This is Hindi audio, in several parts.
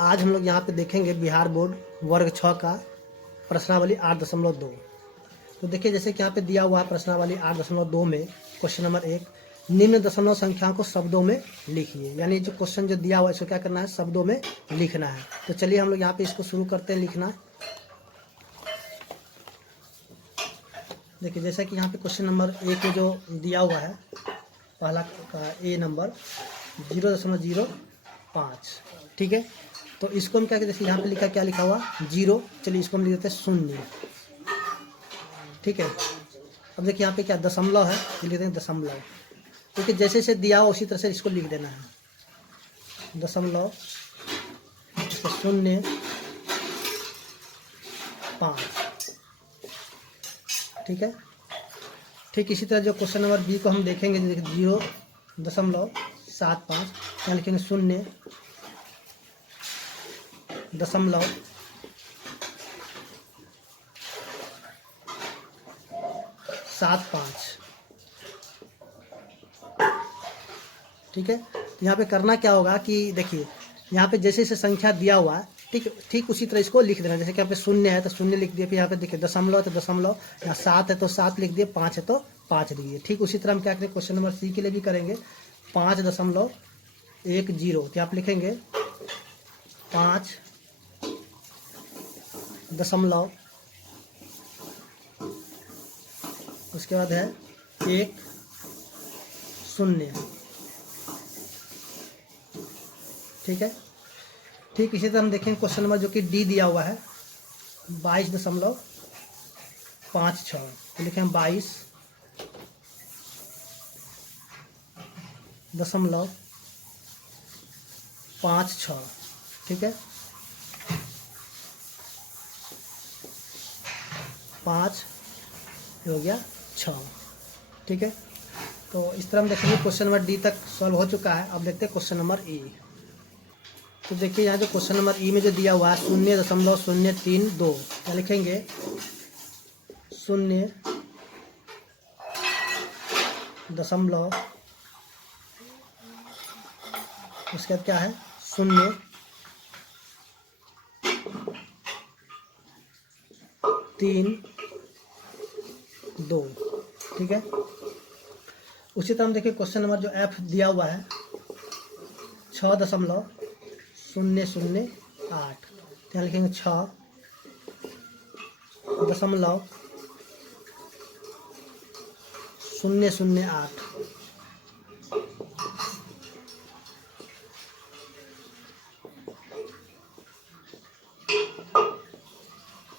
आज हम लोग यहाँ पे देखेंगे बिहार बोर्ड वर्ग 6 का प्रश्नावली 8.2। तो देखिए जैसे कि यहाँ पे दिया हुआ है प्रश्नावली 8.2 में क्वेश्चन नंबर 1, निम्न दशमलव संख्याओं को शब्दों में लिखिए। यानी जो क्वेश्चन जो दिया हुआ है इसको क्या करना है, शब्दों में लिखना है। तो चलिए हम लोग यहाँ पे इसको शुरू करते हैं लिखना। देखिए जैसे कि यहाँ पे क्वेश्चन नंबर 1 में जो दिया हुआ है पहला का ए नंबर 0.05, ठीक है। तो इसको हम क्या कहते हैं, जैसे यहाँ पे लिखा क्या लिखा हुआ 0, चलिए इसको हम लिख देते हैं 0, ठीक है। अब देखिए यहाँ पे क्या दशमलव है, लिख देते हैं दशमलव, क्योंकि जैसे जैसे दिया हो उसी तरह से इसको लिख देना है। दशमलव 0.5, ठीक है। ठीक इसी तरह जो क्वेश्चन नंबर बी को हम देखेंगे, 0.75, यहाँ लिखेंगे 0.75, ठीक है। तो यहाँ पे करना क्या होगा कि देखिए यहाँ पे जैसे जैसे संख्या दिया हुआ है ठीक उसी तरह इसको लिख देना। जैसे कि यहाँ पे 0 है तो 0 लिख दिए, फिर यहाँ पे देखिए दशमलव है तो दशमलव, यहाँ 7 है तो 7 लिख दिए, 5 है तो 5 लिख दिए। ठीक उसी तरह हम क्या करें क्वेश्चन नंबर सी के लिए भी करेंगे। 5.10, तो यहाँ पे लिखेंगे 5.0, उसके बाद है 1 0, ठीक है। ठीक इसी तरह हम देखेंगे क्वेश्चन नंबर जो कि डी दिया हुआ है 22.56, तो लिखें 22.56, ठीक है। 5 हो गया 6, ठीक है। तो इस तरह हम देखेंगे क्वेश्चन नंबर डी तक सॉल्व हो चुका है। अब देखते हैं क्वेश्चन नंबर ई। तो देखिए यहाँ जो क्वेश्चन नंबर ई में जो दिया हुआ है 0.032, क्या लिखेंगे 0 दशमलव, उसके बाद क्या है 0.332, ठीक है। उसी तरह हम देखिए क्वेश्चन नंबर जो एफ दिया हुआ है 6.008, यहाँ लिखेंगे 6.008,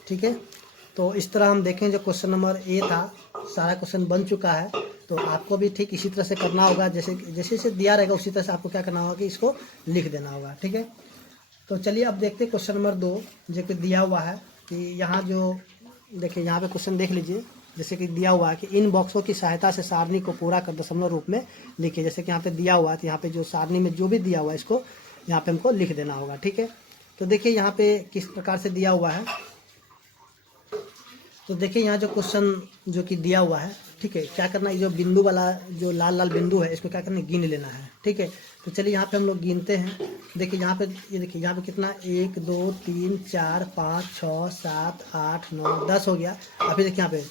ठीक है। तो इस तरह हम देखें जो क्वेश्चन नंबर ए था सारा क्वेश्चन बन चुका है। तो आपको भी ठीक इसी तरह से करना होगा, जैसे जैसे दिया रहेगा उसी तरह से आपको क्या करना होगा कि इसको लिख देना होगा, ठीक है। तो चलिए अब देखते हैं क्वेश्चन नंबर 2 जो कि दिया हुआ है कि यहाँ जो देखिए यहाँ पे क्वेश्चन देख लीजिए, जैसे कि दिया हुआ है कि इन बॉक्सों की सहायता से सारणी को पूरा कर दशमलव रूप में लिखिए। जैसे कि यहाँ पे दिया हुआ है तो यहाँ पे जो सारणी में जो भी दिया हुआ है इसको यहाँ पे हमको लिख देना होगा, ठीक है। तो देखिए यहाँ पे किस प्रकार से दिया हुआ है। तो देखिए यहाँ जो क्वेश्चन जो कि दिया हुआ है, ठीक है, क्या करना है, जो बिंदु वाला जो लाल लाल बिंदु है इसको क्या करना है, गिन लेना है, ठीक है। तो चलिए यहाँ पे हम लोग गिनते हैं। देखिए यहाँ पे ये देखिए यहाँ पे कितना 1 2 3 4 5 6 7 8 9 10 हो गया। अब फिर देखिए यहाँ पे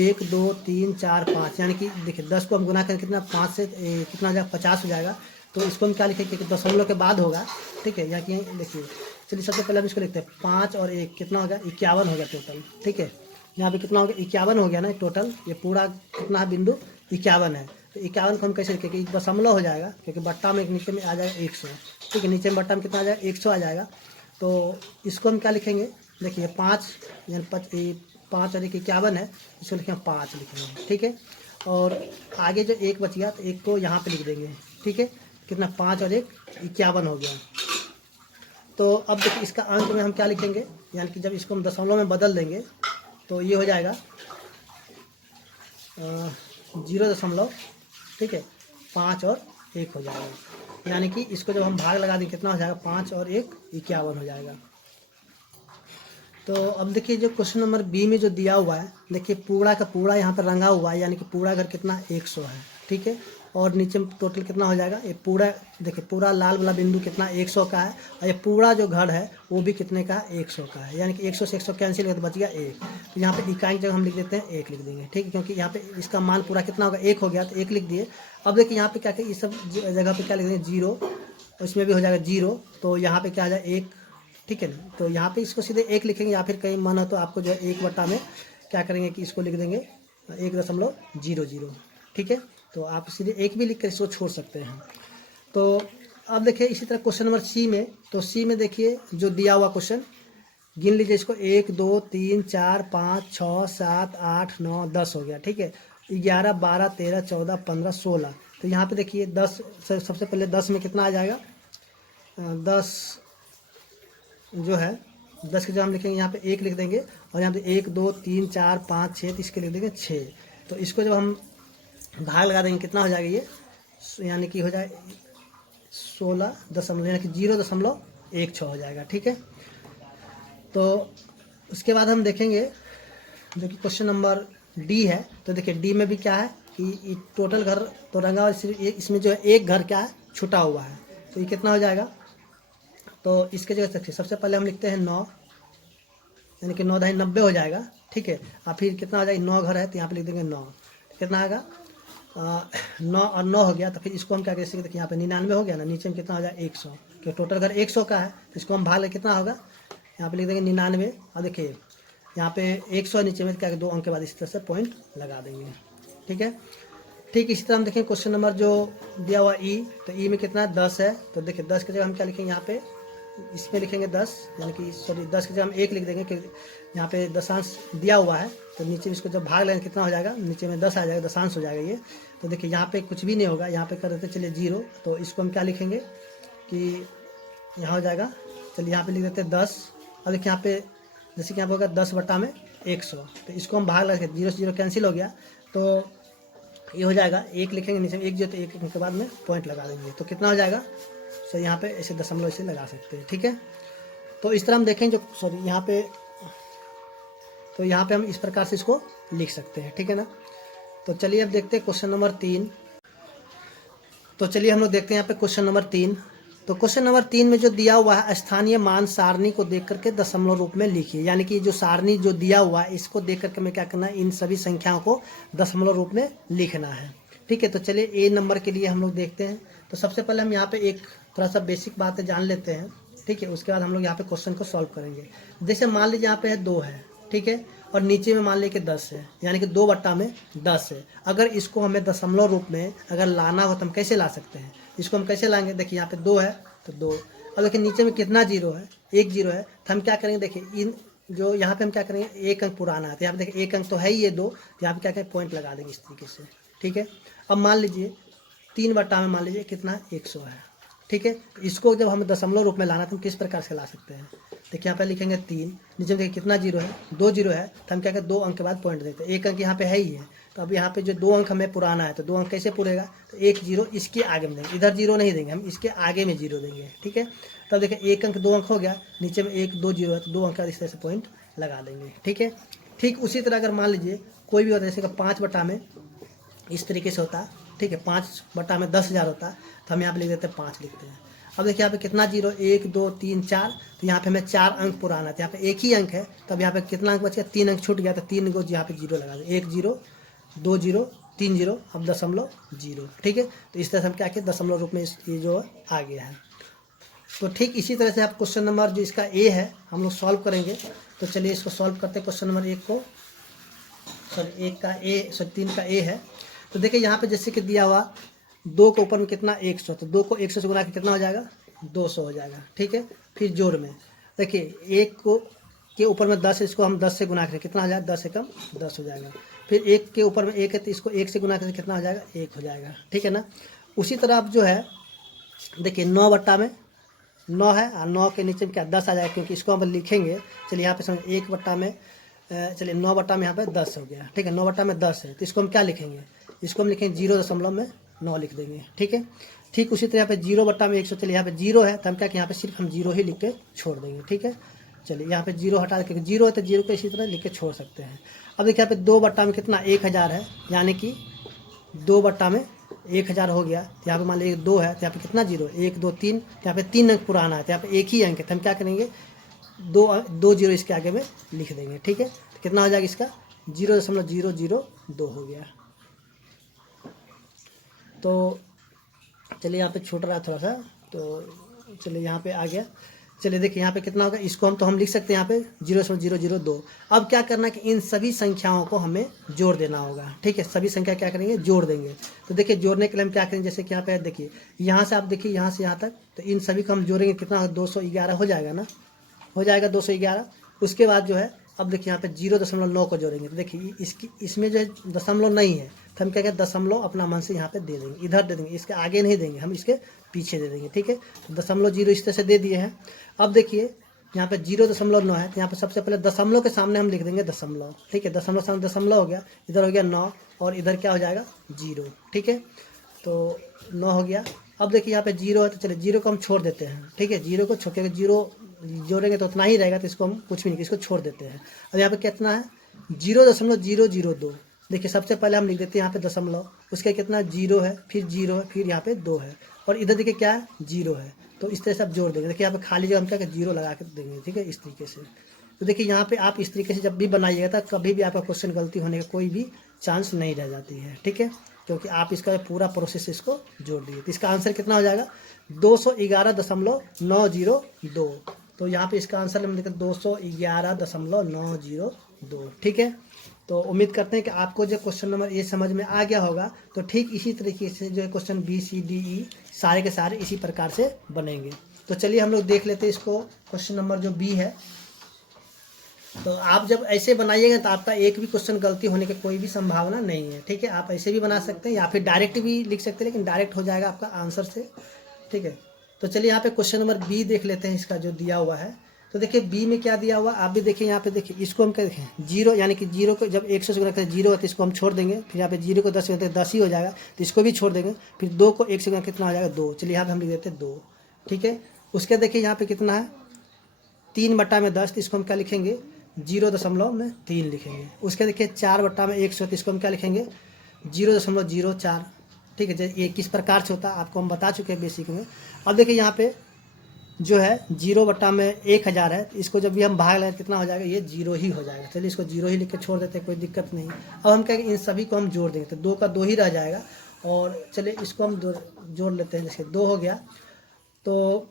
1 2 3 4 5, यानी कि देखिए 10 को हम गुना करें कितना 5 से कितना हो जाएगा 50 हो जाएगा। तो इसको हम क्या लिखेंगे कि दशमलव के बाद होगा, ठीक है। यहाँ की देखिए चलिए सबसे पहले हम इसको लिखते हैं 5 और 1 कितना हो गया 51 हो गया टोटल, ठीक है। यहाँ पे कितना हो गया 51 हो गया ना टोटल, ये पूरा कितना है बिंदु 51 है। तो 51 को हम कैसे लिखेंगे, दशमलव हो जाएगा क्योंकि बट्टा में नीचे में आ जाएगा 100, ठीक है। नीचे में बट्टा में कितना आ जाएगा 100 आ जाएगा। तो इसको हम क्या लिखेंगे, देखिए 5 यानी 5 और 1 51 है, इसको लिखेंगे 5 लिखेंगे, ठीक है। और आगे जो 1 बच गया तो 1 को यहाँ पे लिख देंगे, ठीक है। कितना 5 और 1 51 हो गया। तो अब देखिए इसका अंक में हम क्या लिखेंगे, यानी कि जब इसको हम दशमलव में बदल देंगे तो ये हो जाएगा 0, ठीक है 5 और 1 हो जाएगा। यानी कि इसको जब हम भाग लगा देंगे कितना हो जाएगा 5 और 1 51 हो जाएगा। तो अब देखिए जो क्वेश्चन नंबर बी में जो दिया हुआ है, देखिए पूरा का पूरा यहाँ पर रंगा हुआ है, यानी कि पूरा घर कितना 100 है, ठीक है। और नीचे में टोटल कितना हो जाएगा, ये पूरा देखिए पूरा लाल वाला बिंदु कितना 100 का है, और ये पूरा जो घर है वो भी कितने का 100 का है, यानी कि 100 से 100 कैंसिल करके बच गया 1। तो यहाँ पे इकाई की जगह हम लिख देते हैं 1 लिख देंगे, ठीक है, क्योंकि यहाँ पे इसका मान पूरा कितना होगा 1 हो गया, तो 1 लिख दिए। अब देखिए यहाँ पे क्या क्या इस सब जगह पे क्या लिख देंगे 0, इसमें भी हो जाएगा 0, तो यहाँ पे क्या आ जाए 1, ठीक है ना। तो यहाँ पे इसको सीधे 1 लिखेंगे, या फिर कहीं मन हो तो आपको जो है 1 में क्या करेंगे कि इसको लिख देंगे 1.00, ठीक है। तो आप सीधे 1 भी लिख कर इसको छोड़ सकते हैं। तो अब देखिए इसी तरह क्वेश्चन नंबर सी में, तो सी में देखिए जो दिया हुआ क्वेश्चन गिन लीजिए इसको 1 2 3 4 5 6 7 8 9 10 हो गया, ठीक है। 11 12 13 14 15 16, तो यहाँ पे देखिए 10 सबसे पहले 10 में कितना आ जाएगा, 10 जो है 10 के जगह हम लिखेंगे यहाँ पे 1 लिख देंगे, और यहाँ पे 1 2 3 4 5 6, तो इसके लिख देंगे 6। तो इसको जब हम भाग लगा देंगे कितना हो जाएगा ये, यानी कि हो जाए 16 यानी कि 0.16 हो जाएगा, ठीक है। तो उसके बाद हम देखेंगे जो कि क्वेश्चन नंबर डी है, तो देखिए डी में भी क्या है कि टोटल घर तो रंगा हुआ, इसमें जो है एक घर क्या है छुटा हुआ है, तो ये कितना हो जाएगा। तो इसके जगह सबसे पहले हम लिखते हैं 9, यानी कि 9 × 90 हो जाएगा, ठीक है। और फिर कितना हो जाएगा 9 घर है, तो यहाँ पे लिख देंगे 9, कितना आएगा 9 और 9 हो गया। तो फिर इसको हम क्या करेंगे, देखिए यहाँ पे 99 हो गया ना, नीचे में कितना हो जाएगा 100, क्योंकि टोटल घर 100 का है, तो इसको हम भाग ले कितना होगा, यहाँ पे लिख देंगे 99। और देखिए यहाँ पे 100 नीचे में क्या 2 अंक के बाद इस तरह से पॉइंट लगा देंगे, ठीक है। ठीक इसी तरह हम देखें क्वेश्चन नंबर जो दिया हुआ ई, तो ई में कितना 10 है, तो देखिए 10 की जगह हम क्या लिखेंगे यहाँ पे, इसमें लिखेंगे 10, यानी कि सॉरी 10 की जगह हम 1 लिख देंगे, कि यहाँ पे दशांश दिया हुआ है, तो नीचे इसको जब भाग लेंगे कितना हो जाएगा, नीचे में 10 आ जाएगा, दशांश हो जाएगा ये। तो देखिए यहाँ पे कुछ भी नहीं होगा, यहाँ पे कर देते चलिए 0, तो इसको हम क्या लिखेंगे कि यहाँ हो जाएगा, चलिए यहाँ पे लिख देते 10। और देखिए यहाँ पे जैसे कि यहाँ पे होगा 10/100, तो इसको हम भाग लगे 0 से 0 कैंसिल हो गया, तो ये हो जाएगा 1 लिखेंगे नीचे में 1 जो, तो 1 के बाद में पॉइंट लगा देंगे, तो कितना हो जाएगा। सो यहाँ पे ऐसे दशमलव ऐसे लगा सकते हैं, ठीक है। तो इस तरह हम देखें जो सॉरी यहाँ पे, तो यहाँ पे हम इस प्रकार से इसको लिख सकते हैं, ठीक है ना। तो चलिए अब देखते हैं क्वेश्चन नंबर 3। तो चलिए हम लोग देखते हैं यहाँ पे क्वेश्चन नंबर 3। तो क्वेश्चन नंबर 3 में जो दिया हुआ है स्थानीय मान सारणी को देख करके दशमलव रूप में लिखिए, यानी कि जो सारणी जो दिया हुआ है इसको देख करके हमें क्या करना है, इन सभी संख्याओं को दशमलव रूप में लिखना है, ठीक है। तो चलिए ए नंबर के लिए हम लोग देखते हैं। तो सबसे पहले हम यहाँ पे एक थोड़ा सा बेसिक बातें जान लेते हैं, ठीक है। उसके बाद हम लोग यहाँ पे क्वेश्चन को सॉल्व करेंगे। जैसे मान लीजिए यहाँ पे है 2 है, ठीक है, और नीचे में मान लीजिए कि 10 है, यानी कि 2/10 है। अगर इसको हमें दशमलव रूप में अगर लाना हो तो हम कैसे ला सकते हैं, इसको हम कैसे लाएंगे, देखिए यहाँ पे 2 है तो 2, और देखिए नीचे में कितना 0 है, 1 0 है, तो हम क्या करेंगे, देखिए इन जो यहाँ पे हम क्या करेंगे, 1 अंक पुराना है, तो यहाँ पे देखिए 1 अंक तो है ही ये 2, यहाँ पे क्या करेंगे पॉइंट लगा देंगे इस तरीके से, ठीक है। अब मान लीजिए 3/, में मान लीजिए कितना 100 है, ठीक है। तो इसको जब हमें दशमलव रूप में लाना तो हम किस प्रकार से ला सकते हैं, देखिए यहाँ पे लिखेंगे 3, नीचे में देखिए कितना 0 है, 2 0 है, तो हम क्या करें 2 अंक के बाद पॉइंट देते हैं, 1 अंक यहाँ पे है ही है, तो अब यहाँ पे जो 2 अंक हमें पुराना है, तो 2 अंक कैसे पूरेगा, तो 1 0 इसके आगे में देंगे, इधर 0 नहीं देंगे, हम इसके आगे में 0 देंगे, ठीक है। तब देखिए 1 अंक 2 अंक हो गया, नीचे में 1 2 0 है, तो 2 अंक का इस तरह से पॉइंट लगा देंगे, ठीक है। ठीक उसी तरह अगर मान लीजिए कोई भी होता है, जैसे 5/, में इस तरीके से होता, ठीक है, 5/, में 10,000 होता, तो हम यहाँ पे लिख देते हैं 5 लिखते हैं। अब देखिए यहाँ पे कितना 0, 1 2 3 4, तो यहाँ पे हमें 4 अंक पुराना है, तो यहाँ पे 1 ही अंक है, तब यहाँ पे कितना अंक बच गया, 3 अंक छूट गया, तो 3 को यहाँ पे 0 लगा दें, 1 0 2 0 3 0, अब 0.0, ठीक है। तो इस तरह से हम क्या किए दशमलव रूप में ये जो आ गया है। तो ठीक इसी तरह से आप क्वेश्चन नंबर जो इसका ए है हम लोग सॉल्व करेंगे। तो चलिए इसको सॉल्व करते हैं। क्वेश्चन नंबर 1 को, सॉरी 1 का ए, सॉरी 3 का ए है। तो देखिए यहाँ पे जैसे कि दिया हुआ 2 के ऊपर में कितना 100, तो 2 को 100 से गुना के कितना हो जाएगा 200 हो जाएगा, ठीक है। फिर जोड़ में देखिए 1 को के ऊपर में 10 है, इसको हम 10 से गुना करें कितना हो जाएगा, 10 एकम 10 हो जाएगा। फिर 1 के ऊपर में 1 है, तो इसको 1 से गुना करें कितना हो जाएगा 1 हो जाएगा, ठीक है ना। उसी तरह आप जो है देखिए 9/, में 9 है और 9 के नीचे में क्या 10 आ जाएगा, क्योंकि इसको हम लिखेंगे, चलिए यहाँ पे समझ 1/, में चलिए 9/, में यहाँ पे 10 हो गया, ठीक है। 9/, में 10 है, तो इसको हम क्या लिखेंगे, इसको हम लिखेंगे 0.9 लिख देंगे, ठीक है। ठीक उसी तरह यहाँ पे 0/, में 100, चलिए यहाँ पे 0 है, तो हम क्या कि यहाँ पे सिर्फ हम 0 ही लिख के छोड़ देंगे, ठीक है। चलिए यहाँ पे 0 हटा के 0 है, तो 0 को इसी तरह लिख के छोड़ सकते हैं। अब देखिए यहाँ पे 2/, में कितना 1000 है, यानी कि 2/, में 1000 हो गया, तो यहाँ पे मान लीजिए 2 है, तो यहाँ पे कितना जीरो, 1 2 3, तो यहाँ पे 3 अंक पुराना है, तो यहाँ पे एक ही अंक है, तो हम क्या करेंगे, 2 जीरो इसके आगे में लिख देंगे। ठीक है, तो कितना हो जाएगा इसका 0.002 हो गया। तो चलिए यहाँ पे छूट रहा है थोड़ा सा, तो चलिए यहाँ पे आ गया। चलिए देखिए यहाँ पे कितना होगा, इसको हम लिख सकते हैं यहाँ पे 0.002। अब क्या करना है कि इन सभी संख्याओं को हमें जोड़ देना होगा। ठीक है, सभी संख्या क्या करेंगे, जोड़ देंगे। तो देखिए जोड़ने के लिए हम क्या करेंगे, जैसे कि यहाँ पे देखिए यहाँ से आप देखिए यहाँ से यहाँ तक, तो इन सभी को हम जोड़ेंगे, कितना होगा 211 हो जाएगा ना, हो जाएगा 211। उसके बाद जो है अब देखिए यहाँ पे 0.9 को जोड़ेंगे, तो देखिए इसमें जो है दशमलव नहीं है, तो हम क्या करें दशमलव अपना मन से यहाँ पे दे देंगे, इधर दे देंगे, इसके आगे नहीं देंगे, हम इसके पीछे दे देंगे। ठीक है, तो 0.0 इस तरह से दे दिए हैं। अब देखिए यहाँ पे 0.9 है, तो यहाँ पे सबसे पहले दशमलव के सामने हम लिख देंगे दशमलव। ठीक है, दशमलव सामने दशमलव हो गया, इधर हो गया 9 और इधर क्या हो जाएगा 0। ठीक है, तो 9 हो गया। अब देखिए यहाँ पे 0 है, तो चलिए 0 को हम छोड़ देते हैं। ठीक है, 0 को छोड़ के 0 जोड़ेंगे तो उतना ही रहेगा, तो इसको हम कुछ भी नहीं, इसको छोड़ देते हैं। अब यहाँ पे कितना है 0.002। देखिए सबसे पहले हम लिख देते हैं यहाँ पे दशमलव, उसका कितना 0 है, फिर 0 है, फिर यहाँ पे 2 है, और इधर देखिए क्या है 0 है। तो इस तरह से आप जोड़ देंगे। देखिए यहाँ पे खाली जगह हम क्या 0 लगा के देंगे। ठीक है, इस तरीके से। तो देखिए यहाँ पे आप इस तरीके से जब भी बनाइएगा तो कभी भी आपका क्वेश्चन गलती होने का कोई भी चांस नहीं रह जाती है। ठीक है, क्योंकि आप इसका पूरा प्रोसेस इसको जोड़ दिए। तो इसका आंसर कितना हो जाएगा 211.902। तो यहाँ पे इसका आंसर हम देखते 211.902। ठीक है, तो उम्मीद करते हैं कि आपको जो क्वेश्चन नंबर ए समझ में आ गया होगा। तो ठीक इसी तरीके से जो question B C D E सारे के सारे इसी प्रकार से बनेंगे। तो चलिए हम लोग देख लेते हैं इसको, क्वेश्चन नंबर जो बी है। तो आप जब ऐसे बनाइएगा तो आपका एक भी क्वेश्चन गलती होने की कोई भी संभावना नहीं है। ठीक है, आप ऐसे भी बना सकते हैं या फिर डायरेक्ट भी लिख सकते हैं, लेकिन डायरेक्ट हो जाएगा आपका आंसर से। ठीक है, तो चलिए यहाँ पे क्वेश्चन नंबर बी देख लेते हैं, इसका जो दिया हुआ है। तो देखिए बी में क्या दिया हुआ आप भी देखिए, यहाँ पे देखिए इसको हम क्या देखें 0, यानी कि 0 को जब 100 से गुणा करते हैं 0 होता है, इसको हम छोड़ देंगे। फिर यहाँ पे 0 को 10 से गुणा 10 ही हो जाएगा, तो इसको भी छोड़ देंगे। फिर 2 को 1 से गुणा कितना हो जाएगा 2। चलिए यहाँ पे हम लिख देते हैं 2। ठीक है, उसके देखिए यहाँ पे कितना है 3/10, तो इसको हम क्या लिखेंगे 0.3 लिखेंगे। उसके देखिए 4/100, तो इसको हम क्या लिखेंगे 0.04। ठीक है, ये किस प्रकार से होता है आपको हम बता चुके हैं बेसिक में। अब देखिए यहाँ पे जो है 0/1000 है, इसको जब भी हम भाग लगाए कितना हो जाएगा ये 0 ही हो जाएगा। चलिए इसको 0 ही लिख के छोड़ देते हैं, कोई दिक्कत नहीं। अब हम कहेंगे इन सभी को हम जोड़ देंगे, तो 2 का 2 ही रह जाएगा। और चलिए इसको हम जोड़ लेते हैं, जैसे 2 हो गया। तो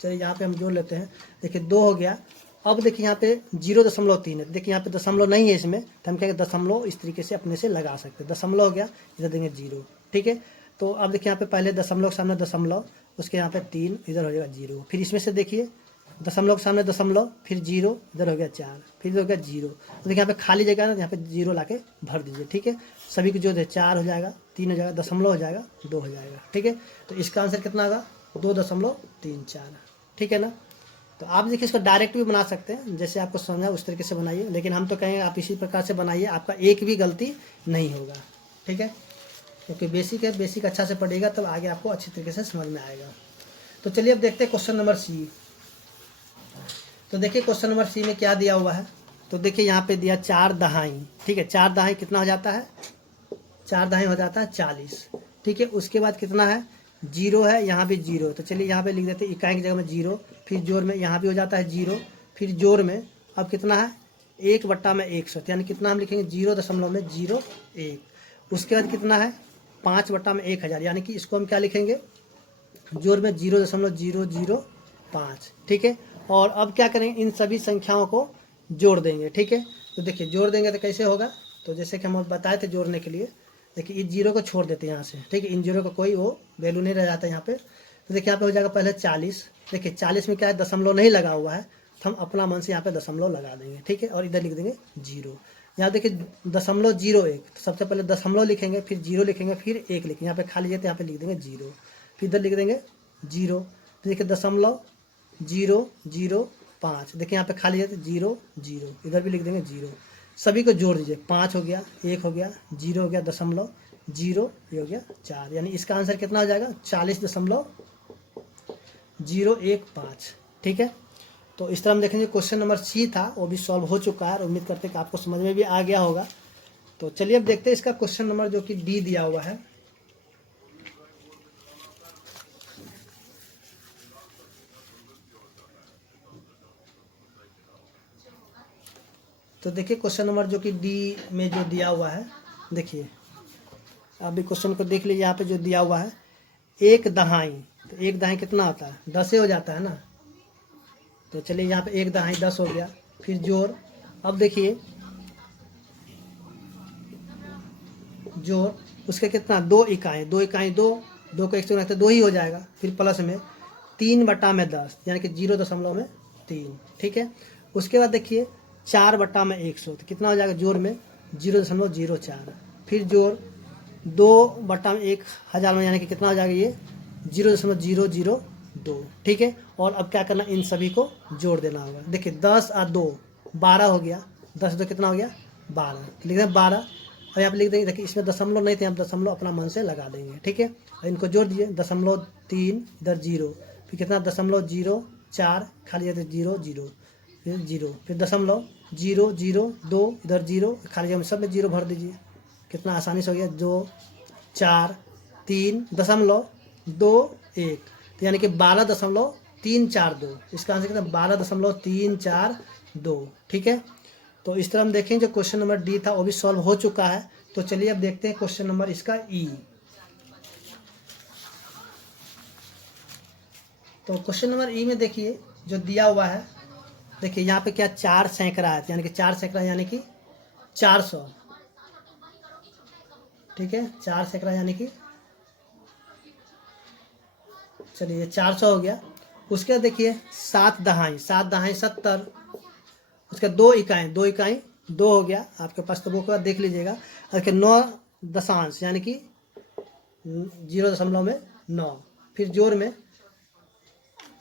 चलिए यहाँ पे हम जोड़ लेते हैं, देखिए 2 हो गया। अब देखिए यहाँ पे 0.3 है, देखिए यहाँ पे दशमलव नहीं है इसमें, तो हम क्या दशमलव इस तरीके से अपने से लगा सकते हैं। दशमलव हो गया, इधर देंगे 0। ठीक है, तो अब देखिए यहाँ पे पहले दशमलव के सामने दशमलव, उसके यहाँ पे 3, इधर हो जाएगा 0। फिर इसमें से देखिए दशमलव के सामने दशमलव, फिर 0, इधर हो गया 4, फिर हो गया 0। तो देखिए यहाँ पे खाली जगह ना, यहाँ पे 0 ला के भर दीजिए। ठीक है, सभी को जो है 4 हो जाएगा, 3 हो जाएगा, दशमलव हो जाएगा 2 हो जाएगा। ठीक है, तो इसका आंसर कितना होगा 2.34। ठीक है ना। तो आप देखिए इसको डायरेक्ट भी बना सकते हैं, जैसे आपको समझा उस तरीके से बनाइए, लेकिन हम तो कहेंगे आप इसी प्रकार से बनाइए, आपका एक भी गलती नहीं होगा। ठीक है, क्योंकि बेसिक है, बेसिक अच्छा से पढ़ेगा तब आगे आपको अच्छी तरीके से समझ में आएगा। तो चलिए अब देखते हैं क्वेश्चन नंबर सी। तो देखिए क्वेश्चन नंबर सी में क्या दिया हुआ है। तो देखिए यहाँ पे दिया 4 दहाई। ठीक है, 4 दहाई कितना हो जाता है 4 दहाई हो जाता है 40। ठीक है, उसके बाद कितना है 0 है, यहाँ भी 0। तो चलिए यहाँ पे लिख देते हैं इकाई की जगह में 0, फिर जोड़ में यहाँ भी हो जाता है 0, फिर जोड़ में अब कितना है 1/100, यानी कितना हम लिखेंगे 0.01। उसके बाद कितना है 5/1000, यानी कि इसको हम क्या लिखेंगे जोड़ में 0.005। ठीक है, और अब क्या करेंगे इन सभी संख्याओं को जोड़ देंगे। ठीक है, तो देखिए जोड़ देंगे तो कैसे होगा, तो जैसे कि हम बताए थे जोड़ने के लिए, देखिए इस 0 को छोड़ देते हैं यहाँ से। ठीक है, इन 0 का कोई वो वैल्यू नहीं रह जाता यहाँ पे। तो देखिए यहाँ पे हो जाएगा पहले 40। देखिए 40 में क्या है दशमलव नहीं लगा हुआ है, तो हम अपना मन से यहाँ पे दशमलव लगा देंगे। ठीक है, और इधर लिख देंगे 0। यहाँ देखिए 0.01, तो सबसे पहले दशमलव लिखेंगे, फिर 0 लिखेंगे, फिर 1 लिखेंगे, यहाँ पे खाली जगह यहाँ पे लिख देंगे 0, फिर इधर लिख देंगे 0। तो देखिए 0.005, देखिए यहाँ पे खाली जगह 0 0, इधर भी लिख देंगे 0। सभी को जोड़ दीजिए, 5 हो गया, 1 हो गया, 0 हो गया, 0.0, ये हो गया 4, यानी इसका आंसर कितना हो जाएगा 40.015। ठीक है, तो इस तरह हम देखेंगे क्वेश्चन नंबर सी था वो भी सॉल्व हो चुका है, और उम्मीद करते हैं कि आपको समझ में भी आ गया होगा। तो चलिए अब देखते हैं इसका क्वेश्चन नंबर जो कि डी दिया हुआ है। तो देखिए क्वेश्चन नंबर जो कि डी में जो दिया हुआ है, देखिए आप भी क्वेश्चन को देख लीजिए। यहाँ पे जो दिया हुआ है एक दहाई, तो एक दहाई कितना होता है 10 हो जाता है ना। तो चलिए यहाँ पे एक दहाई 10 हो गया, फिर जोड़। अब देखिए जोड़ उसके कितना 2 इकाई, 2 इकाई 2, 2 को 1 से रखते 2 ही हो जाएगा। फिर प्लस में 3/10 यानी कि 0.3, ठीक है। उसके बाद देखिए 4/100 तो कितना हो जाएगा जोड़ में 0.04। फिर जोड़ 2/1000 में यानी कि कितना हो जाएगा ये 0.002, ठीक है। और अब क्या करना, इन सभी को जोड़ देना होगा। देखिए 10 और 2 12 हो गया, 10 2 कितना हो गया 12, लिख दें 12। और यहाँ पे लिख देंगे, देखिए इसमें दशमलव नहीं थे, हम दशमलव अपना मन से लगा देंगे, ठीक है। और इनको जोड़ दीजिए 0.3 इधर 0, फिर कितना 0.04 खाली जगह 0 0, फिर 0, फिर 0.002 इधर 0 खाली जगह में सब में 0 भर दीजिए। कितना आसानी से हो गया 2 4 3.21, तो यानी कि 12.342। इसका आंसर कितना 12.342, ठीक है। तो इस तरह हम देखें जो क्वेश्चन नंबर डी था वो भी सॉल्व हो चुका है। तो चलिए अब देखते हैं क्वेश्चन नंबर इसका ई। तो क्वेश्चन नंबर ई में देखिए जो दिया हुआ है, देखिए यहाँ पे क्या 4 सैकड़ा है, यानी कि 4 सैकड़ा यानी कि 400, ठीक है। 4 सैकड़ा यानी कि चलिए 400 हो गया। उसके बाद देखिए 7 दहाई, 7 दहाई 70, उसके 2 इकाई 2 इकाई 2 हो गया आपके पास, तो वो के बाद देख लीजिएगा। और 9 दशांश यानी कि 0.9, फिर जोड़ में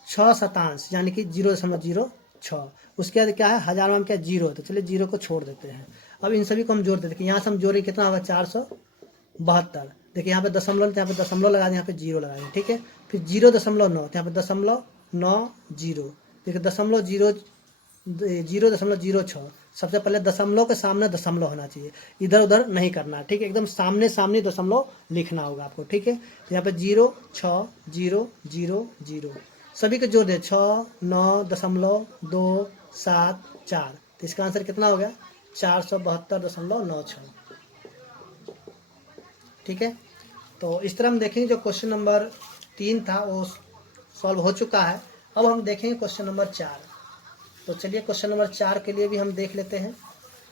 6 शतांश यानी कि 0.06। उसके बाद क्या है हज़ार में क्या 0, तो चलिए 0 को छोड़ देते हैं। अब इन सभी को हम जोड़ देते हैं, यहाँ से हम जोड़े कितना होगा 472। देखिए यहाँ पे दशमलव, यहाँ पे दशमलव लगा दें, यहाँ पे 0 लगाएंगे, ठीक है। फिर 0.9, तो यहाँ पे 0.90, देखिए 0.06। सबसे पहले दशमलव के सामने दशमलव होना चाहिए, इधर उधर नहीं करना, ठीक है। एकदम सामने सामने दशमलव लिखना होगा आपको, ठीक है। तो यहाँ पे 0 6 0 0 0 सभी को जोड़ दे 6.9.274, तो इसका आंसर कितना हो गया 472.96, ठीक है। तो इस तरह हम देखेंगे जो क्वेश्चन नंबर 3 था वो सॉल्व हो चुका है। अब हम देखेंगे क्वेश्चन नंबर 4। तो चलिए क्वेश्चन नंबर 4 के लिए भी हम देख लेते हैं।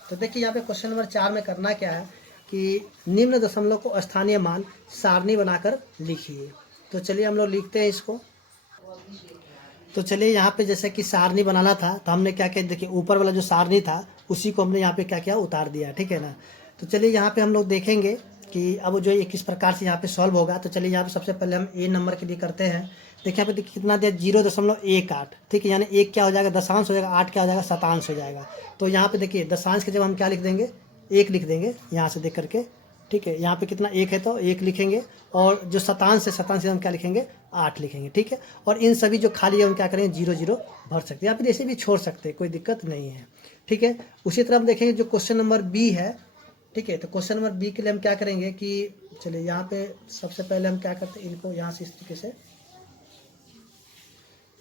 तो देखिए यहाँ पे क्वेश्चन नंबर 4 में करना क्या है कि निम्न दशमलव को स्थानीय मान सारणी बनाकर लिखिए। तो चलिए हम लोग लिखते हैं इसको। तो चलिए यहाँ पे जैसे कि सारणी बनाना था तो हमने क्या किया, देखिए ऊपर वाला जो सारणी था उसी को हमने यहाँ पे क्या किया उतार दिया, ठीक है ना। तो चलिए यहाँ पे हम लोग देखेंगे कि अब जो ये किस प्रकार से यहाँ पे सॉल्व होगा। तो चलिए यहाँ पे सबसे पहले हम ए नंबर के लिए करते हैं। देखिए यहाँ पे देखिए कितना दिया 0.18, ठीक है। यानी 1 क्या हो जाएगा दशांश हो जाएगा, 8 क्या हो जाएगा शतांश हो जाएगा। तो यहाँ पे देखिए दशांश के जब हम क्या लिख देंगे 1 लिख देंगे यहाँ से देख करके, ठीक है। यहाँ पे कितना 1 है तो 1 लिखेंगे, और जो शतांश है शतांश से हम क्या लिखेंगे 8 लिखेंगे, ठीक है। और इन सभी जो खाली है हम क्या करेंगे 0 0 भर सकते हैं, या फिर ऐसे भी छोड़ सकते हैं, कोई दिक्कत नहीं है, ठीक है। उसी तरह हम देखेंगे जो क्वेश्चन नंबर बी है, ठीक है। तो क्वेश्चन नंबर बी के लिए हम क्या करेंगे कि चलिए यहाँ पे सबसे पहले हम क्या करते हैं इनको यहाँ से इस तरीके से।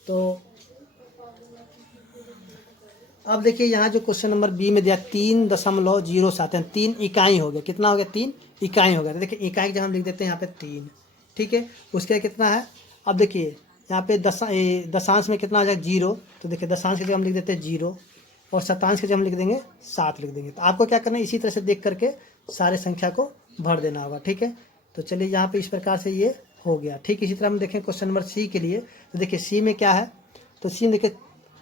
तो अब देखिए यहाँ जो क्वेश्चन नंबर बी में दिया 3.07, 3 इकाई हो गया, कितना हो गया 3 इकाई हो गया। तो देखिए इकाई जब हम लिख देते हैं यहाँ पे 3, ठीक है। उसके कितना है, अब देखिए यहाँ पे दशांश में कितना हो जाएगा 0, तो देखिए दशांश के जगह हम लिख देते हैं 0, और शतांश के जगह हम लिख देंगे 7 लिख देंगे। तो आपको क्या करना है इसी तरह से देख करके सारे संख्या को भर देना होगा, ठीक है। तो चलिए यहाँ पे इस प्रकार से ये हो गया, ठीक। इसी तरह हम देखें क्वेश्चन नंबर सी के लिए। तो देखिए सी में क्या है, तो सी में देखिए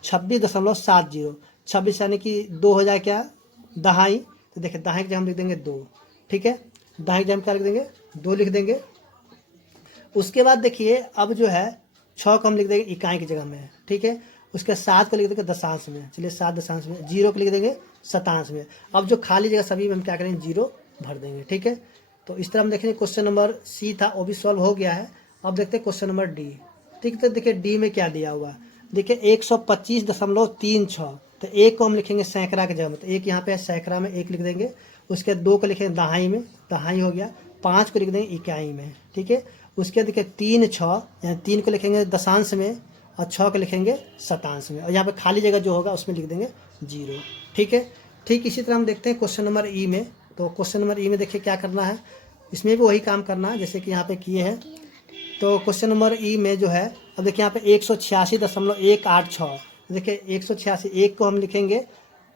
26.70, 26 यानी कि 2 हो जाए क्या दहाई, तो देखिए दहाई के जगह हम लिख देंगे 2, ठीक है। दहाई के जगह हम क्या लिख देंगे 2 लिख देंगे। उसके बाद देखिए अब जो है 6 को हम लिख देंगे इकाई की जगह में, ठीक है। उसके 7 को लिख देंगे दशांश में, चलिए 7 दशांश में, 0 को लिख देंगे शतांश में। अब जो खाली जगह सभी में हम क्या करेंगे 0 भर देंगे, ठीक है। तो इस तरह हम देखेंगे क्वेश्चन नंबर सी था वो भी सॉल्व हो गया है। अब देखते हैं क्वेश्चन नंबर डी, ठीक। तो देखिए डी में क्या दिया हुआ, देखिए 125.36, तो 1 को हम लिखेंगे सैकड़ा के जगह में, तो 1 यहाँ पे है सैकड़ा में 1 लिख देंगे। उसके 2 को लिखेंगे दहाई में, दहाई हो गया। 5 को लिख देंगे इकाई में, ठीक है। उसके बाद देखिए 3 6, यानी 3 को लिखेंगे दशांश में और 6 को लिखेंगे शतांश में, और यहाँ पे खाली जगह जो होगा उसमें लिख देंगे 0, ठीक है। ठीक इसी तरह हम देखते हैं क्वेश्चन नंबर ई में। तो क्वेश्चन नंबर ई में देखिए क्या करना है, इसमें भी वही काम करना है जैसे कि यहाँ पे किए हैं। तो क्वेश्चन नंबर ई में जो है, अब देखिए यहाँ पे 186.186, देखिए 186, 1 को हम लिखेंगे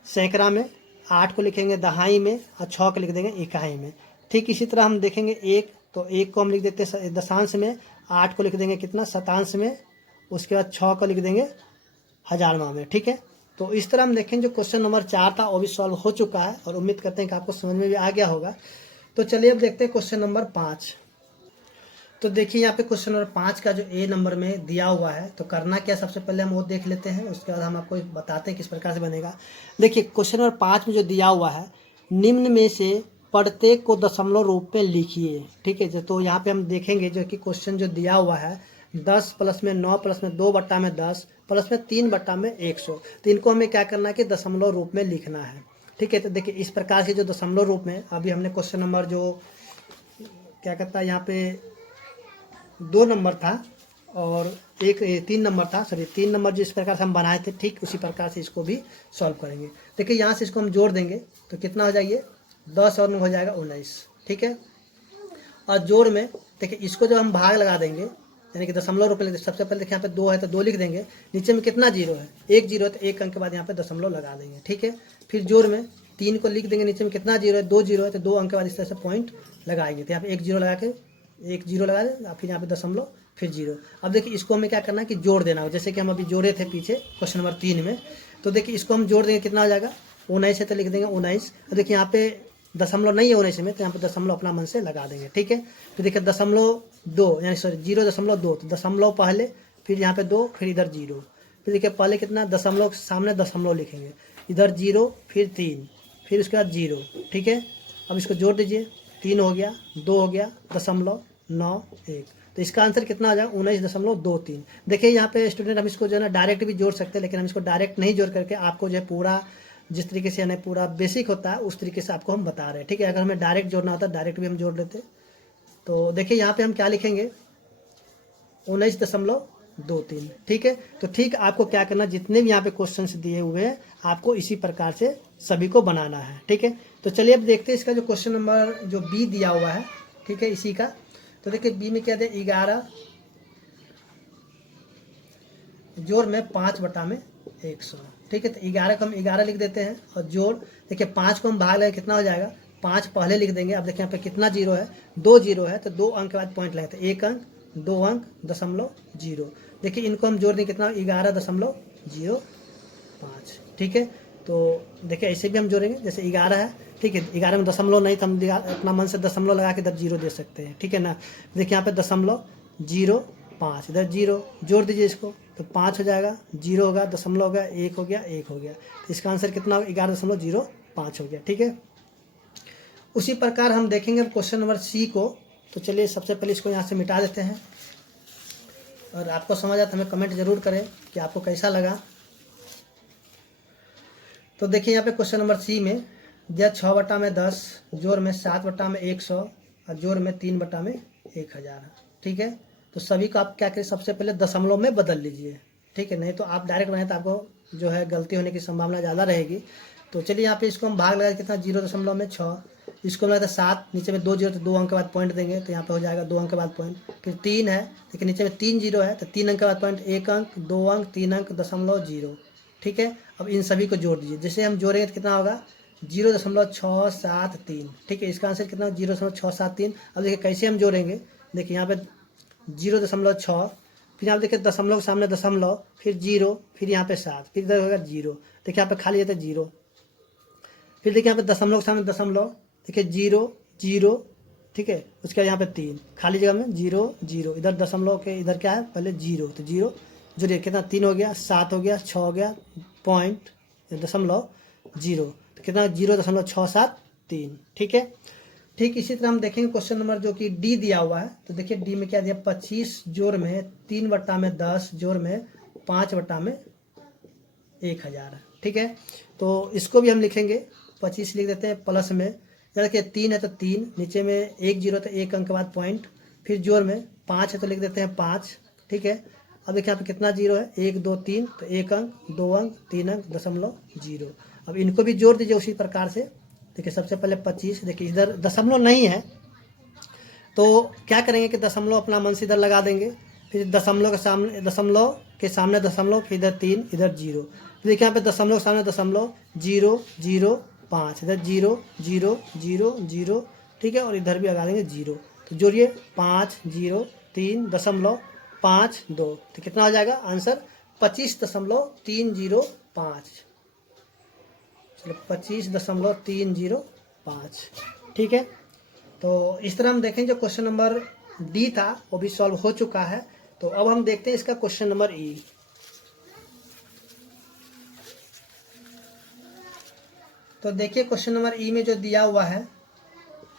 सैकड़ा में, 8 को लिखेंगे दहाई में और 6 को लिख देंगे इकाई में। ठीक इसी तरह हम देखेंगे 1, तो 1 को हम लिख देते हैं दशांश में, 8 को लिख देंगे कितना शतांश में, उसके बाद 6 को लिख देंगे हजारवा में, ठीक है। तो इस तरह हम देखेंगे जो क्वेश्चन नंबर 4 था वो भी सॉल्व हो चुका है, और उम्मीद करते हैं कि आपको समझ में भी आ गया होगा। तो चलिए अब देखते हैं क्वेश्चन नंबर 5। तो देखिए यहाँ पे क्वेश्चन नंबर 5 का जो ए नंबर में दिया हुआ है, तो करना क्या, सबसे पहले हम वो देख लेते हैं, उसके बाद हम आपको बताते हैं किस प्रकार से बनेगा। देखिए क्वेश्चन नंबर 5 में जो दिया हुआ है, निम्न में से प्रत्येक को दशमलव रूप में लिखिए, ठीक है। तो यहाँ पे हम देखेंगे जो कि क्वेश्चन जो दिया हुआ है 10 प्लस में 9 प्लस में 2 बट्टा में 10 प्लस में 3 बट्टा में 100, तो इनको हमें क्या करना है कि दशमलव रूप में लिखना है, ठीक है। तो देखिए इस प्रकार से जो दशमलव रूप में, अभी हमने क्वेश्चन नंबर जो क्या कहता है यहाँ पे 2 नंबर था और 3 नंबर था, सॉरी 3 नंबर जिस प्रकार से हम बनाए थे, ठीक उसी प्रकार से इसको भी सॉल्व करेंगे। देखिए यहाँ से इसको हम जोड़ देंगे तो कितना हो जाएगा, 10 और 9 हो जाएगा 19, ठीक है। और जोड़ में देखिए इसको जब हम भाग लगा देंगे, यानी कि दशमलव रूप में, सबसे पहले देखिए यहाँ पे 2 है तो 2 लिख देंगे, नीचे में कितना 0 है, 1 0 है तो 1 अंक के बाद यहाँ पे दशमलव लगा देंगे, ठीक है। फिर जोड़ में 3 को लिख देंगे, नीचे में कितना 0 है, 2 0 है तो 2 अंक के बाद इस तरह से पॉइंट लगाएंगे, तो यहाँ पे 1 0 लगा के 1 0 लगा दें, फिर यहाँ पे दशमलव फिर 0। अब देखिए इसको हमें क्या करना है कि जोड़ देना हो, जैसे कि हम अभी जोड़े थे पीछे क्वेश्चन नंबर 3 में। तो देखिए इसको हम जोड़ देंगे, कितना हो जाएगा 19 है तो लिख देंगे 19। और देखिए यहाँ पे दशमलव नहीं है 19 में, तो यहाँ पे दशमलव अपना मन से लगा देंगे, ठीक है। फिर देखिए 0.2 यानी सॉरी 0.2, तो दशमलव पहले, फिर यहाँ पे 2, फिर इधर 0। फिर देखिए पहले कितना दशमलव सामने दशमलव लिखेंगे, इधर 0 फिर 3 फिर उसके बाद 0, ठीक है। अब इसको जोड़ दीजिए, 3 हो गया, 2 हो गया, 0.91, तो इसका आंसर कितना आ जाएगा 19.23। देखिए यहाँ पे स्टूडेंट हम इसको जो है ना डायरेक्ट भी जोड़ सकते हैं, लेकिन हम इसको डायरेक्ट नहीं जोड़ करके आपको जो है पूरा जिस तरीके से यानी पूरा बेसिक होता है उस तरीके से आपको हम बता रहे हैं, ठीक है। अगर हमें डायरेक्ट जोड़ना होता डायरेक्ट भी हम जोड़ लेते। तो देखिए यहाँ पे हम क्या लिखेंगे 19.23, ठीक है। तो ठीक आपको क्या करना, जितने भी यहाँ पे क्वेश्चन दिए हुए हैं आपको इसी प्रकार से सभी को बनाना है, ठीक है। तो चलिए अब देखते हैं इसका जो क्वेश्चन नंबर जो बी दिया हुआ है, ठीक है, इसी का। तो देखिए बी में क्या दे, 11 जोड़ में 5 बटा में 100, ठीक है। तो 11 को हम 11 लिख देते हैं, और जोड़ देखिए 5 को हम भाग लगे कितना हो जाएगा, 5 पहले लिख देंगे। अब देखिए यहाँ पे कितना 0 है, 2 0 है तो 2 अंक के बाद पॉइंट लगाते हैं, 1 अंक 2 अंक 0.0। देखिए इनको हम जोड़ देंगे कितना 11.05, ठीक है। तो देखिए ऐसे भी हम जोड़ेंगे, जैसे 11 है, ठीक है, 11 में दशमलव नहीं तो हम अपना मन से दशमलव लगा के इधर 0 दे सकते हैं, ठीक है ना। देखिए यहाँ पे 0.05 इधर 0 जोड़ दीजिए इसको, तो 5 हो जाएगा, 0 होगा, दशमलव हो गया, 1 हो गया, 1 हो गया, तो इसका आंसर कितना होगा 11.05 हो गया, ठीक है। उसी प्रकार हम देखेंगे क्वेश्चन नंबर सी को। तो चलिए सबसे पहले इसको यहाँ से मिटा देते हैं, और आपको समझ आता हमें कमेंट जरूर करें कि आपको कैसा लगा। तो देखिए यहाँ पे क्वेश्चन नंबर सी में दिया 6 बटा में 10 जोड़ में 7 बटा में 100 और जोड़ में 3 बटा में 1000, ठीक है। तो सभी को आप क्या करें, सबसे पहले दशमलव में बदल लीजिए, ठीक है, नहीं तो आप डायरेक्ट बनाए तो आपको जो है गलती होने की संभावना ज़्यादा रहेगी। तो चलिए यहाँ पे इसको हम भाग लगा कितना 0.6, इसको लगाता 7, नीचे में 2 0 तो 2 अंक के बाद पॉइंट देंगे, तो यहाँ पे हो जाएगा 2 अंक के बाद पॉइंट। फिर 3 है, लेकिन नीचे में 3 0 है तो 3 अंक के बाद पॉइंट, 1 अंक 2 अंक 3 अंक 0.0, ठीक है। अब इन सभी को जोड़ दीजिए, जैसे हम जोड़ेंगे तो कितना होगा 0.673, ठीक है। इसका आंसर कितना 0.673। अब देखिए कैसे हम जोड़ेंगे, देखिए यहाँ पे 0.6, फिर यहाँ पे देखिए दशमलव सामने दशमलव, फिर 0, फिर यहाँ पे 7, फिर इधर होगा 0, देखिए यहाँ पे खाली जाता है 0, फिर देखिए यहाँ पे दशमलव सामने दशमलव, देखिए 0 0, ठीक है। उसके बाद यहाँ पे 3 खाली जगह में 0 0, इधर दशमलव के इधर क्या है पहले 0, तो 0 जोड़िए कितना 3 हो गया, 7 हो गया, 6 हो गया, पॉइंट 0.0, तो कितना 0.673, ठीक है। ठीक इसी तरह हम देखेंगे क्वेश्चन नंबर जो कि डी दिया हुआ है। तो देखिए डी में क्या दिया, 25 जोड़ में 3 बटा में 10 जोड़ में 5 बटा में 1000, ठीक है। तो इसको भी हम लिखेंगे, 25 लिख देते हैं प्लस में जैसे कि 3 है तो 3, नीचे में 1 0 तो 1 अंक के बाद पॉइंट, फिर जोड़ में 5 है तो लिख देते हैं 5, ठीक है। अब देखिए यहाँ पे कितना जीरो है, 1 2 3, तो 1 अंक, 2 अंक, 3 अंक, दशमलव जीरो। अब इनको भी जोड़ दीजिए उसी प्रकार से। देखिए सबसे पहले 25, देखिए इधर दशमलव नहीं है तो क्या करेंगे कि दशमलव अपना मन से इधर लगा देंगे, फिर दशमलव के सामने दशमलव, फिर इधर 3, इधर 0। फिर देखिए यहाँ पे दशमलव के सामने दशमलव, 0 0 5, इधर 0 0 0 0, ठीक है। और इधर भी लगा देंगे 0। तो जोड़िए 5 0 3 दशमलव 5 2, तो कितना हो जाएगा आंसर 25.305। चलो 25.305, ठीक है। तो इस तरह हम देखें जो क्वेश्चन नंबर डी था वो भी सॉल्व हो चुका है। तो अब हम देखते हैं इसका क्वेश्चन नंबर ई। तो देखिए क्वेश्चन नंबर ई में जो दिया हुआ है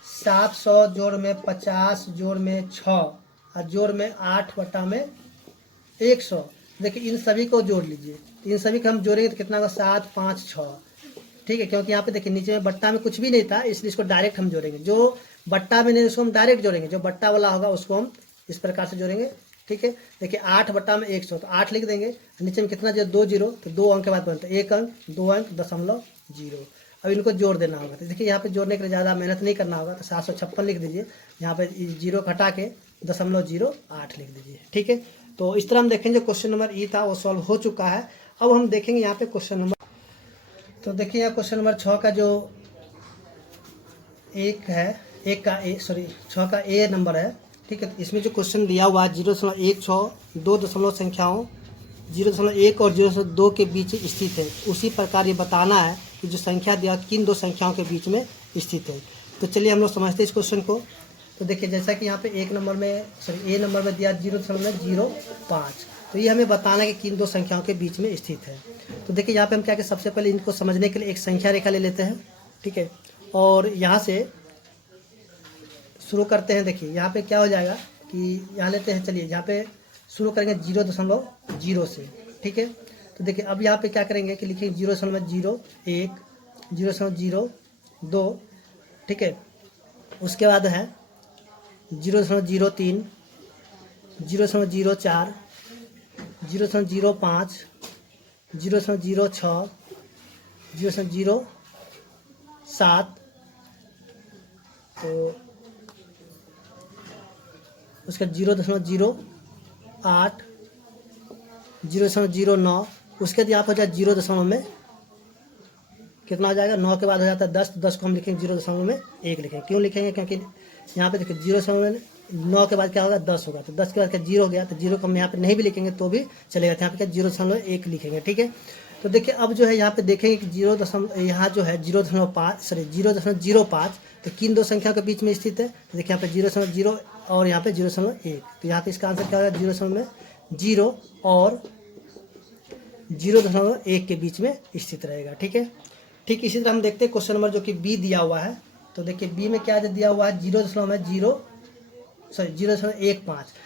700 जोड़ में 50 जोड़ में 6 और जोड़ में 8 बटा में 100। देखिए इन सभी को जोड़ लीजिए, इन सभी को हम जोड़ेंगे तो कितना होगा 7 5 6, ठीक है। क्योंकि यहाँ पे देखिए नीचे में बट्टा में कुछ भी नहीं था इसलिए इसको डायरेक्ट हम जोड़ेंगे, जो बट्टा में नहीं उसको हम डायरेक्ट जोड़ेंगे, जो बट्टा वाला होगा उसको हम इस प्रकार से जोड़ेंगे, ठीक है। देखिए 8 बट्टा में 100 तो 8 लिख देंगे, नीचे में कितना जो 2 0 तो 2 अंक के बाद बनता है 1 अंक 2 अंक दशमलव 0। अब इनको जोड़ देना होगा, तो देखिए यहाँ पे जोड़ने के लिए ज़्यादा मेहनत नहीं करना होगा, तो 756 लिख दीजिए, यहाँ पे 0 घटा के 0.08 लिख दीजिए, ठीक है। तो इस तरह हम देखेंगे क्वेश्चन नंबर ई था वो सॉल्व हो चुका है। अब हम देखेंगे यहाँ पे क्वेश्चन नंबर, तो देखिए यहाँ क्वेश्चन नंबर 6 का जो छः का ए नंबर है, ठीक है। इसमें जो क्वेश्चन दिया हुआ है 0.16 दो दशमलव संख्याओं 0.1 और 0.2 के बीच स्थित है, उसी प्रकार ये बताना है कि जो संख्या दिया किन दो संख्याओं के बीच में स्थित है। तो चलिए हम लोग समझते हैं इस क्वेश्चन को। तो देखिए जैसा कि यहाँ पे ए नंबर में दिया 0.05, तो ये हमें बताना है कि किन दो संख्याओं के बीच में स्थित है। तो देखिए यहाँ पे हम क्या कि सबसे पहले इनको समझने के लिए एक संख्या रेखा ले लेते हैं, ठीक है। और यहाँ से शुरू करते हैं। देखिए यहाँ पे क्या हो जाएगा कि यहाँ लेते हैं, चलिए यहाँ पे शुरू करेंगे 0.0 से, ठीक है। तो देखिए अब यहाँ पे क्या करेंगे कि लिखेंगे 0.01 0.02, ठीक है। उसके बाद है 0.03 0.04 0.05 0.06 0.07, तो उसका 0.08 0.09, उसके बाद यहाँ पर हो जाए 0 दशमलव में कितना हो जाएगा 9 के बाद हो जाता है 10, तो 10 को हम लिखेंगे 0.1 लिखेंगे। क्यों लिखेंगे, क्योंकि यहाँ पे देखिए 0.9 के बाद क्या होगा 10 होगा, तो 10 के बाद क्या 0 हो गया, तो 0 को हम यहाँ पे नहीं भी लिखेंगे तो भी चलेगा, तो यहाँ पे क्या 0.1 लिखेंगे, ठीक है। तो देखिए अब जो है यहाँ पे देखेंगे कि यहाँ जो है 0.05, तो किन दो संख्या के बीच में स्थित है। तो देखिए यहाँ पे 0.0 और यहाँ पे 0.1, तो यहाँ पे इसका आंसर क्या होगा 0.0 और 0.1 के बीच में स्थित रहेगा, ठीक है। ठीक इसी तरह हम देखते हैं क्वेश्चन नंबर जो कि बी दिया हुआ है। तो देखिए बी में क्या दिया हुआ है 0.15।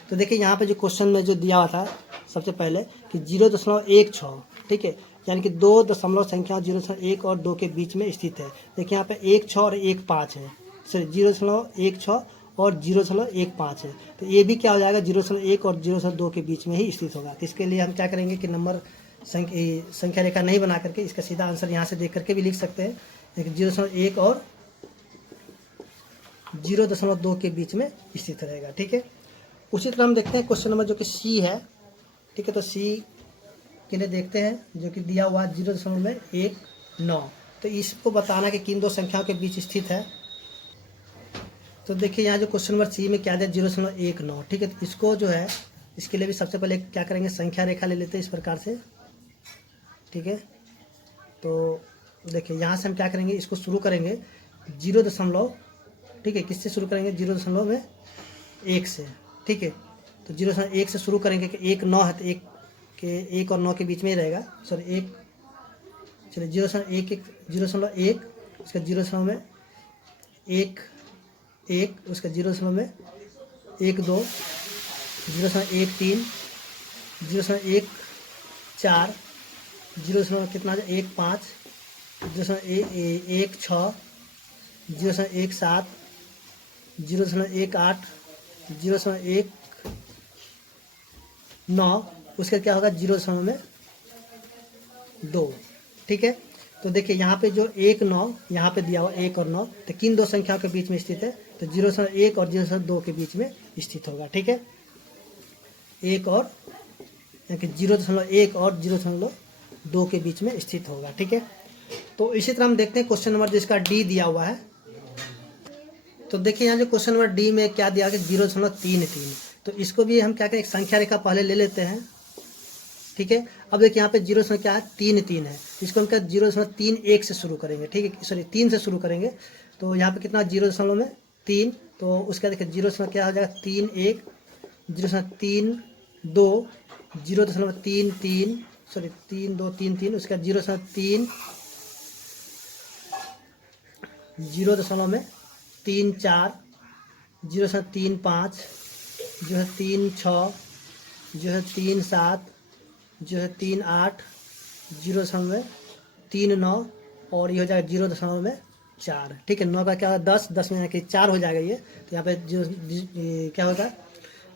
तो देखिए यहाँ पे जो क्वेश्चन में जो दिया हुआ था सबसे पहले कि 0.16, ठीक है, यानी कि दो दशमलव संख्या 0.1 और 2 के बीच में स्थित है। देखिए यहाँ पे 1 6 और 1 5 है, सॉरी 0.16 और 0.15 है, तो ये भी क्या हो जाएगा 0.1 और 0.2 के बीच में ही स्थित होगा। तो इसके लिए हम क्या करेंगे कि नंबर संख्या रेखा नहीं बना करके इसका सीधा आंसर यहाँ से देख करके भी लिख सकते हैं, लेकिन 0.1 और 0.2 के बीच में स्थित रहेगा, ठीक है। उसी तरह हम देखते हैं क्वेश्चन नंबर जो कि सी है, ठीक है। तो सी के लिए देखते हैं जो कि दिया हुआ 0.19, तो इसको बताना कि किन दो संख्याओं के बीच स्थित है। तो देखिए यहाँ जो क्वेश्चन नंबर सी में क्या दिया 0.19, ठीक है। तो इसको जो है इसके लिए भी सबसे पहले क्या करेंगे संख्या रेखा ले लेते हैं इस प्रकार से, ठीक है। तो देखिए यहाँ से हम क्या करेंगे इसको शुरू करेंगे 0, ठीक है, किससे शुरू करेंगे 0.1 से, ठीक है। तो 0.1 से शुरू करेंगे कि 1 9 है तो 1 और 9 के बीच में ही रहेगा, सॉरी 1, चलिए 0.1 उसका 0.1 उसका 0.12 0.13 0.14 0. कितना 1 5 0.16 0.17, 0.18, 0.19, उसका क्या होगा 0.2। ठीक है, तो देखिए यहाँ पे जो 1 9 यहाँ पे दिया हुआ 1 और 9, तो किन दो संख्याओं के बीच में स्थित है, तो 0.1 और 0.2 के बीच में स्थित होगा। ठीक है, 1 और 0.1 और 0.2 के बीच में स्थित होगा। ठीक है, तो इसी तरह हम देखते हैं क्वेश्चन नंबर जिसका डी दिया हुआ है। तो देखिए यहाँ जो क्वेश्चन नंबर डी में क्या दिया गया 0.33, तो इसको भी हम क्या करें, एक संख्या रेखा पहले ले लेते हैं। ठीक है, अब देखिए यहाँ पे 0 क्या है 3 है, इसको हम क्या 0.31 से शुरू करेंगे। ठीक है, सॉरी 3 से शुरू करेंगे, तो यहाँ पे कितना 0.3, तो उसका देखिए 0 क्या हो जाएगा 3 1, 0.32, 0.33, सॉरी 3 2 3 3, उसका 0.3, 0.34, 0.35, 0.36, 0.37, 0.38, 0.39 और ये हो जाएगा 0.4। ठीक है, 9 का क्या होगा 10, 10 में कि 4 हो जाएगा ये, तो यहाँ पे जो क्या होगा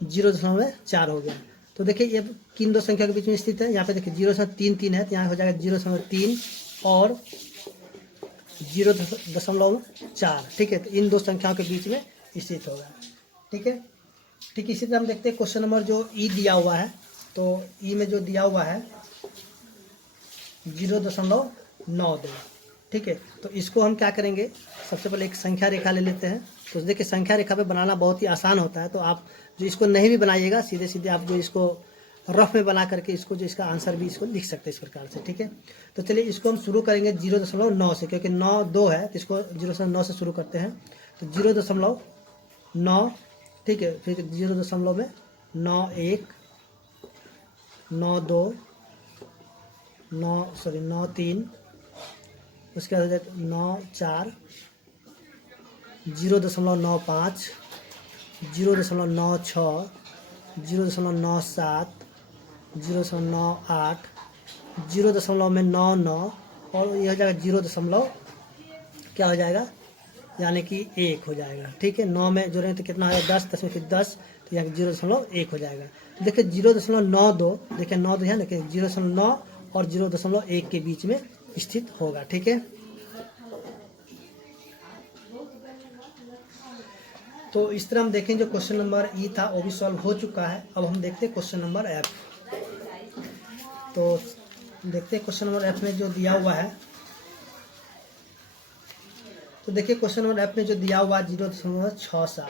0.4 हो गया। तो देखिए ये किन दो संख्या के बीच में स्थित है, यहाँ पे देखिए 0.33 है, तो यहाँ हो जाएगा 0.3 और 0.4। ठीक है, तो इन दो संख्याओं के बीच में स्थित होगा। ठीक है, ठीक इसी तरह हम देखते हैं क्वेश्चन नंबर जो ई दिया हुआ है, तो ई में जो दिया हुआ है 0.92। ठीक है, तो इसको हम क्या करेंगे, सबसे पहले एक संख्या रेखा ले लेते हैं। तो देखिए संख्या रेखा पे बनाना बहुत ही आसान होता है, तो आप जो इसको नहीं भी बनाइएगा सीधे सीधे आप जो इसको रफ में बना करके इसको जो इसका आंसर भी इसको लिख सकते हैं इस प्रकार से। ठीक है, तो चलिए इसको हम शुरू करेंगे 0.9 से, क्योंकि 9 2 है, तो इसको 0.9 से शुरू करते हैं। तो 0.9, ठीक है, फिर 0.91, 92, 93, उसके बाद 94, 0.95, 0.96, 0.97, 0.98, 0.99 और यह हो जाएगा 0. क्या हो जाएगा, यानी कि 1 हो जाएगा। ठीक है, 9 में जोड़ेंगे तो कितना है 10, 10 में फिर 10, तो यहाँ 0.1 हो जाएगा। देखिए 0.92, देखिए 9 है, देखिए 0.9 और 0.1 के बीच में स्थित होगा। ठीक है, तो इस तरह हम देखें जो क्वेश्चन नंबर ई था वो भी सॉल्व हो चुका है। अब हम देखते हैं क्वेश्चन नंबर एफ। तो देखते हैं क्वेश्चन नंबर एफ में जो दिया हुआ है, तो देखिए क्वेश्चन नंबर एफ में जो दिया हुआ 0.67,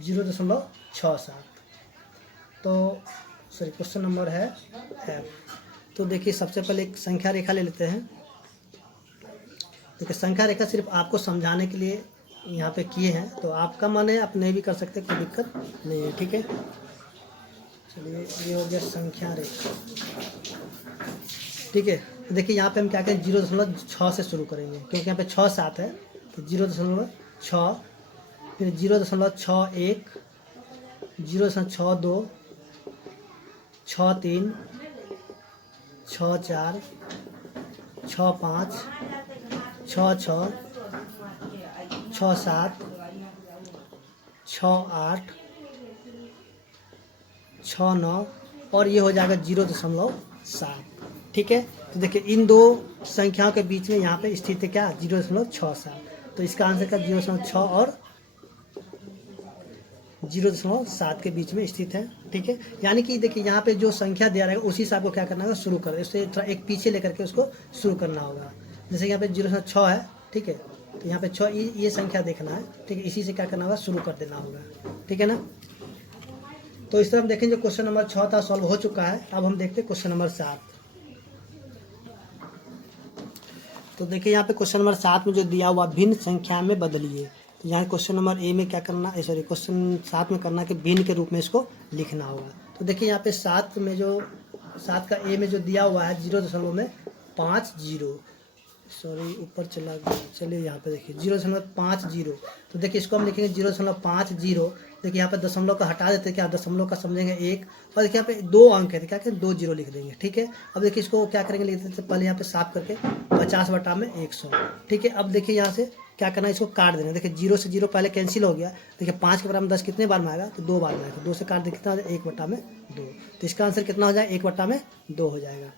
0.67, तो सॉरी क्वेश्चन नंबर है एफ। तो देखिए सबसे पहले एक संख्या रेखा ले लेते हैं। देखिए संख्या रेखा सिर्फ आपको समझाने के लिए यहाँ पे किए हैं, तो आपका मन है आप नहीं भी कर सकते, कोई दिक्कत नहीं है। ठीक है, चलिए ये हो गया संख्या रेखा। ठीक है, तो देखिए यहाँ पे हम क्या करें 0.6 से शुरू करेंगे, क्योंकि यहाँ पे 6 7 है, तो 0.6, फिर 0.61, 0.62, 63, 64, 65, 66, 67, 68, 69 और ये हो जाएगा 0.7। ठीक है, तो देखिए इन दो संख्याओं के बीच में यहाँ पे स्थित है क्या 0.67, तो इसका आंसर का 0.6 और 0.7 के बीच में स्थित है। ठीक है, यानी कि देखिए यहाँ पे जो संख्या दिया रहेगा उसी से आपको क्या करना होगा, शुरू करें, उससे थोड़ा एक पीछे लेकर के उसको शुरू करना होगा। जैसे यहाँ पे 0.6 है, ठीक है, तो यहाँ पे 6 ये संख्या देखना है। ठीक है, इसी से क्या करना होगा, शुरू कर देना होगा। ठीक है ना, तो इस तरह हम देखें जो क्वेश्चन नंबर 6 था सॉल्व हो चुका है। अब हम देखते हैं क्वेश्चन नंबर 7। तो देखिए यहाँ पे क्वेश्चन नंबर 7 में जो दिया हुआ भिन्न संख्या में बदलिए, तो यहाँ क्वेश्चन नंबर ए में क्या करना है, सॉरी क्वेश्चन 7 में करना है कि भिन्न के रूप में इसको लिखना होगा। तो देखिए यहाँ पे 7 में जो 7 का ए में जो दिया हुआ है 0.50, सॉरी ऊपर चला गया, चलिए यहाँ पे देखिए 0.50, तो देखिए इसको हम लिखेंगे 0.50। देखिए यहाँ पे दशमलव का हटा देते हैं, क्या दशमलव का समझेंगे 1, और देखिए यहाँ पे 2 अंक है तो क्या करें 2 जीरो लिख देंगे, ठीक है। अब देखिए इसको क्या करेंगे, लिख देते हैं पहले यहाँ पे साफ करके 50/100, ठीक है। अब देखिए यहाँ से क्या करना है, इसको काट देना। देखिए 0 से 0 पहले कैंसिल हो गया। देखिए 5 के बराबर 10 कितने बार में आएगा, तो 2 बार में आएगा। 2 से काट दे कितना हो जाएगा, 1/2, तो इसका आंसर कितना हो जाएगा, 1/2 हो जाएगा।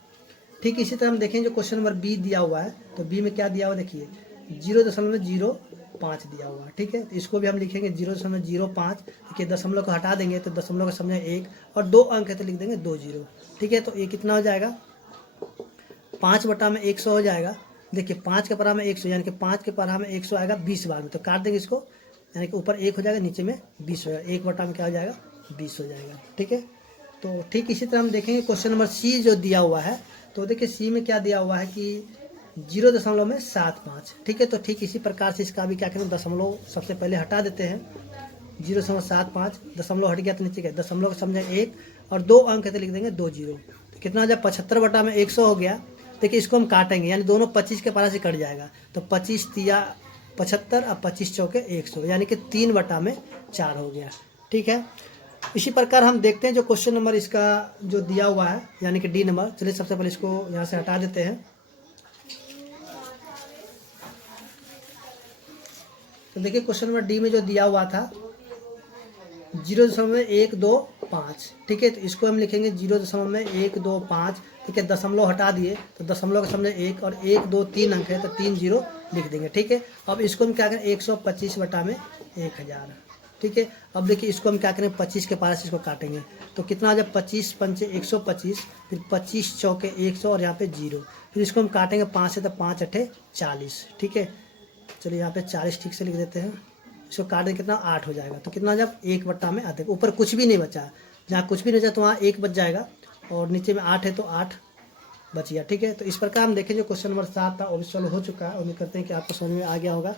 ठीक इसी तरह हम देखें जो क्वेश्चन नंबर बी दिया हुआ है, तो बी में क्या दिया हुआ देखिए 0.05 दिया हुआ है, ठीक है। तो इसको भी हम लिखेंगे 0.05। देखिए दशमलव को हटा देंगे तो दशमलव का समझे 1 और 2 अंक है तो लिख देंगे 2 जीरो, ठीक है। तो ये कितना हो जाएगा 5/100 हो जाएगा। देखिए 5 के पढ़ा में 100 यानी कि 5 के पढ़ा में 100 आएगा 20 बार में, तो काट देंगे इसको, यानी कि ऊपर 1 हो जाएगा नीचे में 20 हो जाएगा, 1 में क्या हो जाएगा 20 हो जाएगा, ठीक है। तो ठीक इसी तरह हम देखेंगे क्वेश्चन नंबर सी जो दिया हुआ है, तो देखिए सी में क्या दिया हुआ है कि 0.75, ठीक है। तो ठीक इसी प्रकार से इसका भी क्या करें, दशमलव सबसे पहले हटा देते हैं। 0.75 दशमलव हट गया तो नीचे क्या, दशमलव का समझे 1 और 2 अंक है तो लिख देंगे 2 जीरो, तो कितना हो जाए 75/100 हो गया। देखिए इसको हम काटेंगे, यानी दोनों 25 के पारा से कट जाएगा, तो 25 तिया 75 और 25 चौके 100, यानी कि 3/4 हो गया, ठीक है। इसी प्रकार हम देखते हैं जो क्वेश्चन नंबर इसका जो दिया हुआ है, यानी कि डी नंबर। चलिए सबसे पहले इसको यहाँ से हटा देते हैं। तो देखिए क्वेश्चन नंबर डी में जो दिया हुआ था 0.125, ठीक है। तो इसको हम लिखेंगे 0.125, ठीक है। दशमलव हटा दिए तो दशमलव का समझे 1 और 1 2 3 अंक है तो 3 जीरो लिख देंगे, ठीक है। अब इसको हम क्या करें 125/1000, ठीक है। अब देखिए इसको हम क्या करें 25 के पास इसको काटेंगे तो कितना आ जाए 25 पंचे 125, फिर 25 चौके 100 और यहाँ पे 0, फिर इसको हम काटेंगे 5 से तो 5 अठे 40, ठीक है। चलिए यहाँ पे 40 ठीक से लिख देते हैं। इसको काट दें कितना 8 हो जाएगा, तो कितना जब 1/8 ऊपर कुछ भी नहीं बचा, जहाँ कुछ भी नहीं बचा तो वहाँ 1 बच जाएगा, और नीचे में 8 है तो 8 बच गया, ठीक है। तो इस प्रकार हम देखें जो क्वेश्चन नंबर 7 था वो भी सॉल्व हो चुका है। उम्मीद करते हैं कि आपको समझ में आ गया होगा।